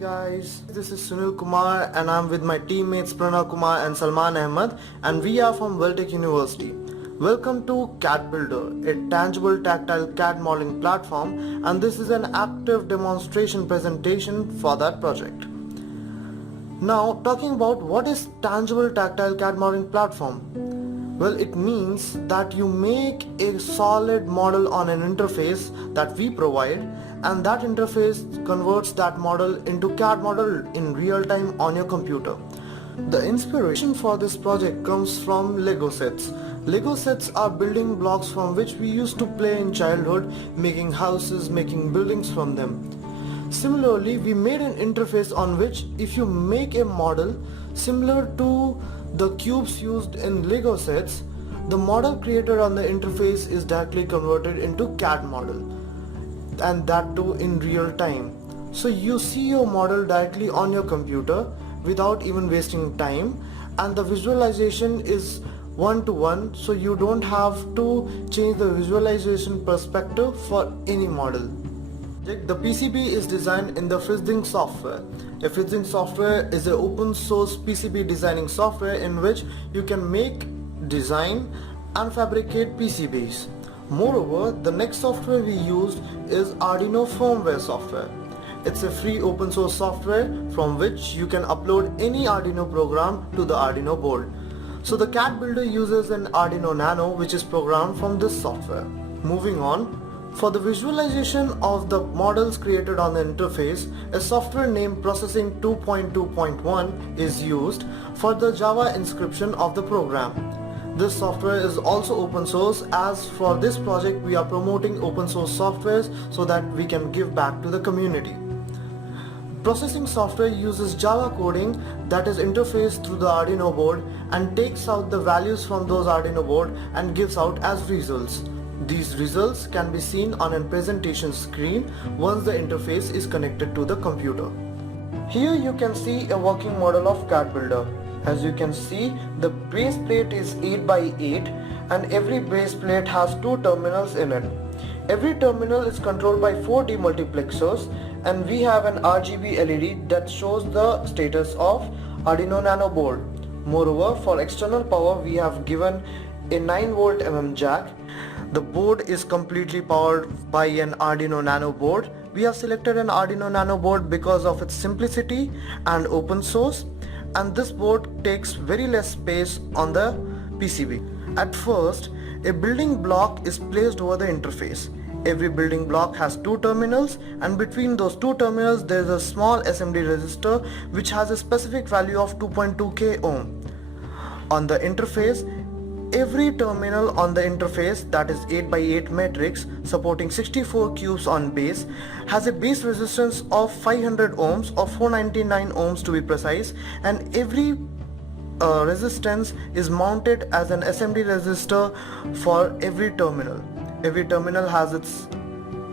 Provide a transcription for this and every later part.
Guys, this is Sunil Kumar and I'm with my teammates Pranav Kumar and Salman Ahmad, and we are from Tech University. Welcome to CAD Builder, a tangible tactile CAD modeling platform, and this is an active demonstration presentation for that project. Now, talking about what is tangible tactile CAD modeling platform. Well, it means that you make a solid model on an interface that we provide, and that interface converts that model into CAD model in real time on your computer. The inspiration for this project comes from Lego sets. Lego sets are building blocks from which we used to play in childhood, making houses, making buildings from them. Similarly, we made an interface on which if you make a model similar to the cubes used in Lego sets, the model created on the interface is directly converted into CAD model, and that too in real time. So you see your model directly on your computer without even wasting time, and the visualization is one-to-one, so you don't have to change the visualization perspective for any model. The PCB is designed in the Fizzing software. A Fizzing software is an open source PCB designing software in which you can make, design and fabricate PCBs. Moreover, the next software we used is Arduino firmware software. It's a free open source software from which you can upload any Arduino program to the Arduino board. So the CAD builder uses an Arduino Nano which is programmed from this software. Moving on, for the visualization of the models created on the interface, a software named Processing 2.2.1 is used for the Java inscription of the program. This software is also open source, as for this project we are promoting open source softwares so that we can give back to the community. Processing software uses Java coding that is interfaced through the Arduino board and takes out the values from those Arduino board and gives out as results. These results can be seen on a presentation screen once the interface is connected to the computer. Here you can see a working model of CAD Builder. As you can see, the base plate is 8 by 8 and every base plate has 2 terminals in it. Every terminal is controlled by 4 demultiplexers, and we have an RGB LED that shows the status of Arduino Nano board. Moreover, for external power we have given a 9 volt jack. The board is completely powered by an Arduino Nano board. We have selected an Arduino Nano board because of its simplicity and open source, and this board takes very less space on the PCB. At first, a building block is placed over the interface. Every building block has 2 terminals, and between those 2 terminals there is a small SMD resistor which has a specific value of 2.2k ohm. On the interface, every terminal on the interface, that is 8 by 8 matrix supporting 64 cubes on base, has a base resistance of 500 ohms or 499 ohms to be precise, and every resistance is mounted as an SMD resistor for every terminal. Every terminal has its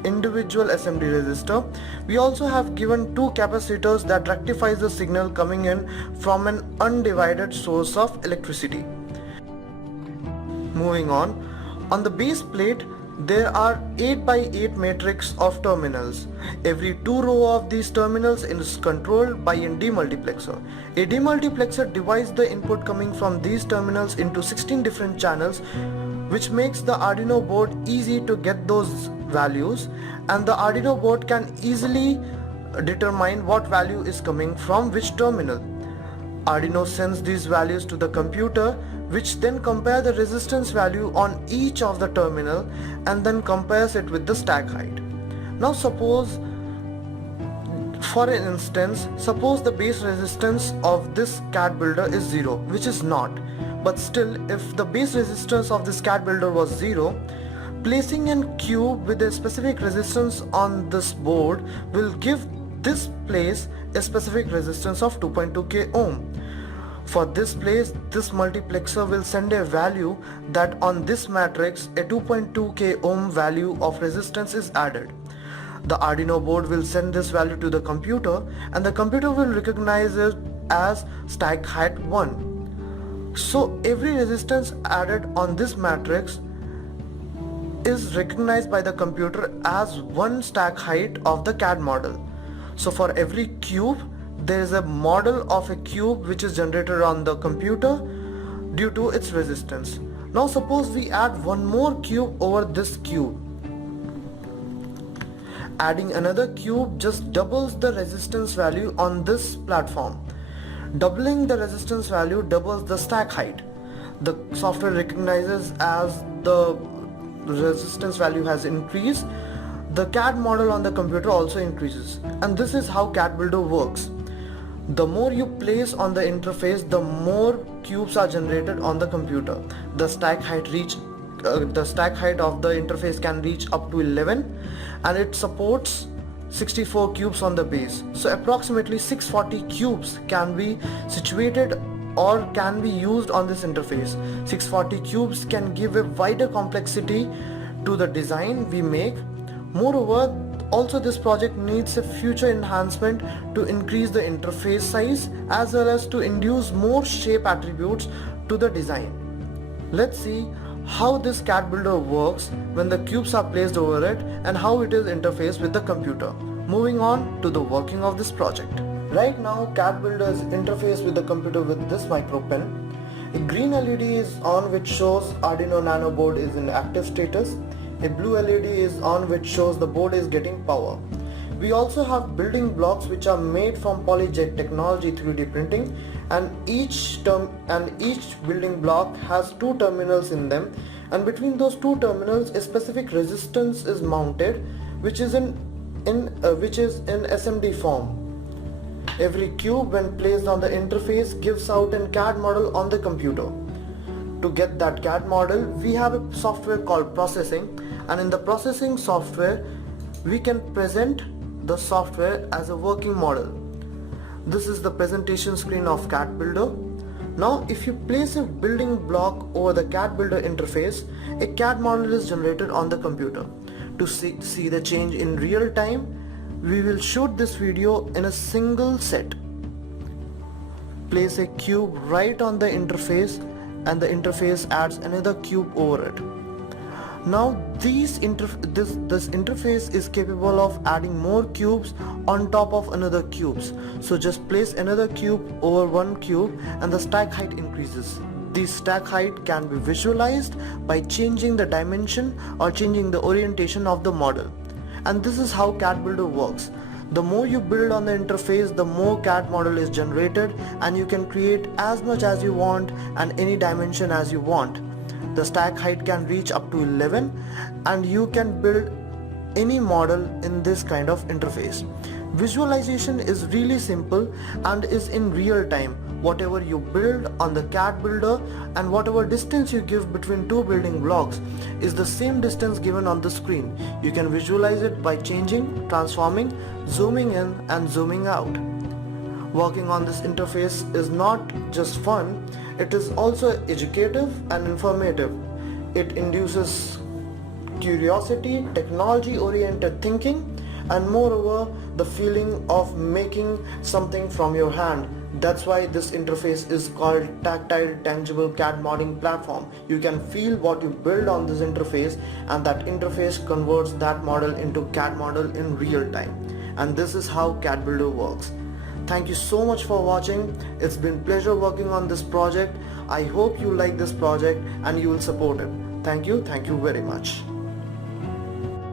individual SMD resistor. We also have given 2 capacitors that rectifies the signal coming in from an undivided source of electricity. Moving on the base plate there are 8 by 8 matrix of terminals. Every 2 row of these terminals is controlled by a demultiplexer. A demultiplexer divides the input coming from these terminals into 16 different channels, which makes the Arduino board easy to get those values, and the Arduino board can easily determine what value is coming from which terminal. Arduino sends these values to the computer, which then compare the resistance value on each of the terminal and then compares it with the stack height. Now suppose, for an instance, suppose the base resistance of this CAD builder is 0, which is not. But still, if the base resistance of this CAD builder was 0, placing a cube with a specific resistance on this board will give this place a specific resistance of 2.2k ohm. For this place, this multiplexer will send a value that on this matrix a 2.2k ohm value of resistance is added. The Arduino board will send this value to the computer, and the computer will recognize it as stack height 1. So every resistance added on this matrix is recognized by the computer as one stack height of the CAD model. So for every cube, there is a model of a cube which is generated on the computer due to its resistance. Now suppose we add one more cube over this cube. Adding another cube just doubles the resistance value on this platform. Doubling the resistance value doubles the stack height. The software recognizes as the resistance value has increased, the CAD model on the computer also increases. And this is how CAD Builder works. The more you place on the interface, the more cubes are generated on the computer. The stack height of the interface can reach up to 11, and it supports 64 cubes on the base. So approximately 640 cubes can be situated or can be used on this interface. 640 cubes can give a wider complexity to the design we make. Moreover, also this project needs a future enhancement to increase the interface size as well as to induce more shape attributes to the design. Let's see how this CAD Builder works when the cubes are placed over it and how it is interfaced with the computer. Moving on to the working of this project. Right now CAD Builder is interfaced with the computer with this micro pen. A green LED is on which shows Arduino Nano board is in active status. A blue LED is on which shows the board is getting power. We also have building blocks which are made from PolyJet technology 3D printing, and each building block has two terminals in them, and between those two terminals a specific resistance is mounted which is in SMD form. Every cube when placed on the interface gives out a CAD model on the computer. To get that CAD model, we have a software called processing, and in the processing software we can present the software as a working model. This is the presentation screen of CAD Builder. Now if you place a building block over the CAD Builder interface, a CAD model is generated on the computer. To see the change in real time, we will shoot this video in a single set. Place a cube right on the interface and the interface adds another cube over it. Now this interface is capable of adding more cubes on top of another cubes. So just place another cube over one cube and the stack height increases. This stack height can be visualized by changing the dimension or changing the orientation of the model. And this is how CAD Builder works. The more you build on the interface, the more CAD model is generated, and you can create as much as you want and any dimension as you want. The stack height can reach up to 11, and you can build any model in this kind of interface. Visualization is really simple and is in real time. Whatever you build on the CAD Builder and whatever distance you give between two building blocks is the same distance given on the screen. You can visualize it by changing, transforming, zooming in and zooming out. Working on this interface is not just fun, it is also educative and informative. It induces curiosity, technology-oriented thinking, and moreover the feeling of making something from your hand. That's why this interface is called Tactile Tangible CAD Modeling Platform. You can feel what you build on this interface, and that interface converts that model into CAD model in real time. And this is how CAD Builder works. Thank you so much for watching. It's been pleasure working on this project. I hope you like this project and you will support it. Thank you very much.